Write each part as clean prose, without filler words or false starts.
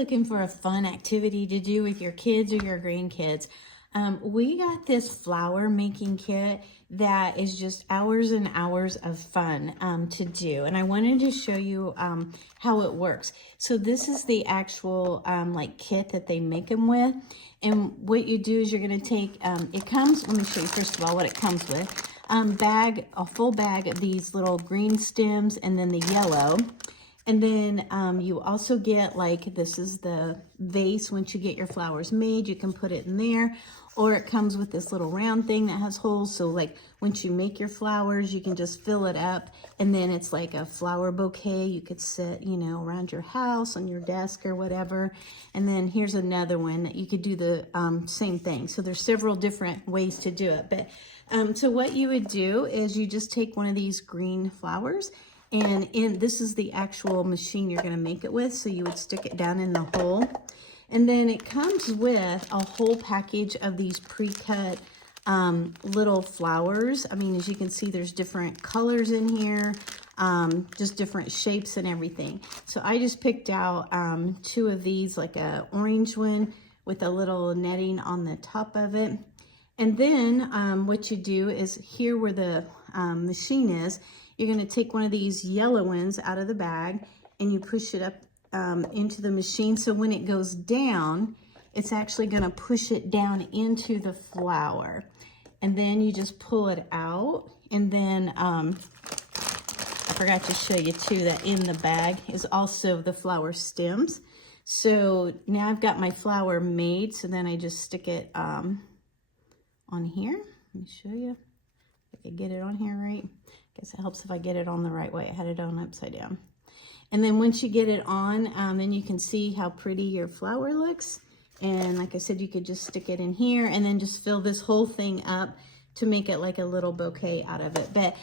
looking for a fun activity to do with your kids or your grandkids, we got this flower making kit that is just hours and hours of fun to do. And I wanted to show you how it works. So this is the actual like kit that they make them with. And what you do is you're going to take, it comes, let me show you first of all what it comes with. A full bag of these little green stems and then the yellow. And then you also get, like, this is the vase. Once you get your flowers made, you can put it in there. Or it comes with this little round thing that has holes. So, like, once you make your flowers, you can just fill it up. And then it's like a flower bouquet. You could sit, you know, around your house, on your desk or whatever. And then here's another one that you could do the same thing. So there's several different ways to do it. But so what you would do is you just take one of these green flowers. And this is the actual machine you're going to make it with. So you would stick it down in the hole. And then it comes with a whole package of these pre-cut little flowers. I mean, as you can see, there's different colors in here, just different shapes and everything. So I just picked out 2 of these, like a orange one with a little netting on the top of it. And then what you do is here where the machine is, you're going to take one of these yellow ones out of the bag and you push it up into the machine. So when it goes down, it's actually going to push it down into the flower. And then you just pull it out. And then I forgot to show you too that in the bag is also the flower stems. So now I've got my flower made. So then I just stick it on here. Let me show you. If I can get it on here right. I guess it helps if I get it on the right way. I had it on upside down. And then once you get it on, then you can see how pretty your flower looks. And like I said, you could just stick it in here and then just fill this whole thing up to make it like a little bouquet out of it. But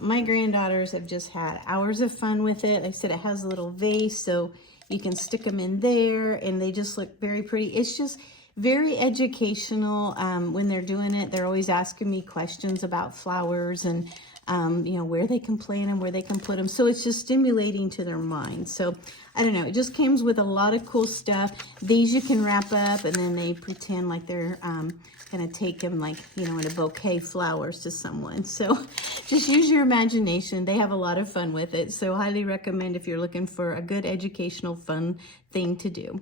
my granddaughters have just had hours of fun with it. Like I said, it has a little vase, so you can stick them in there and they just look very pretty. It's just very educational when they're doing it. They're always asking me questions about flowers and you know, where they can plant them, where they can put them. So it's just stimulating to their mind. So I don't know, it just comes with a lot of cool stuff. These you can wrap up and then they pretend like they're gonna take them, like, you know, in a bouquet flowers to someone. So just use your imagination. They have a lot of fun with it. So highly recommend if you're looking for a good educational fun thing to do.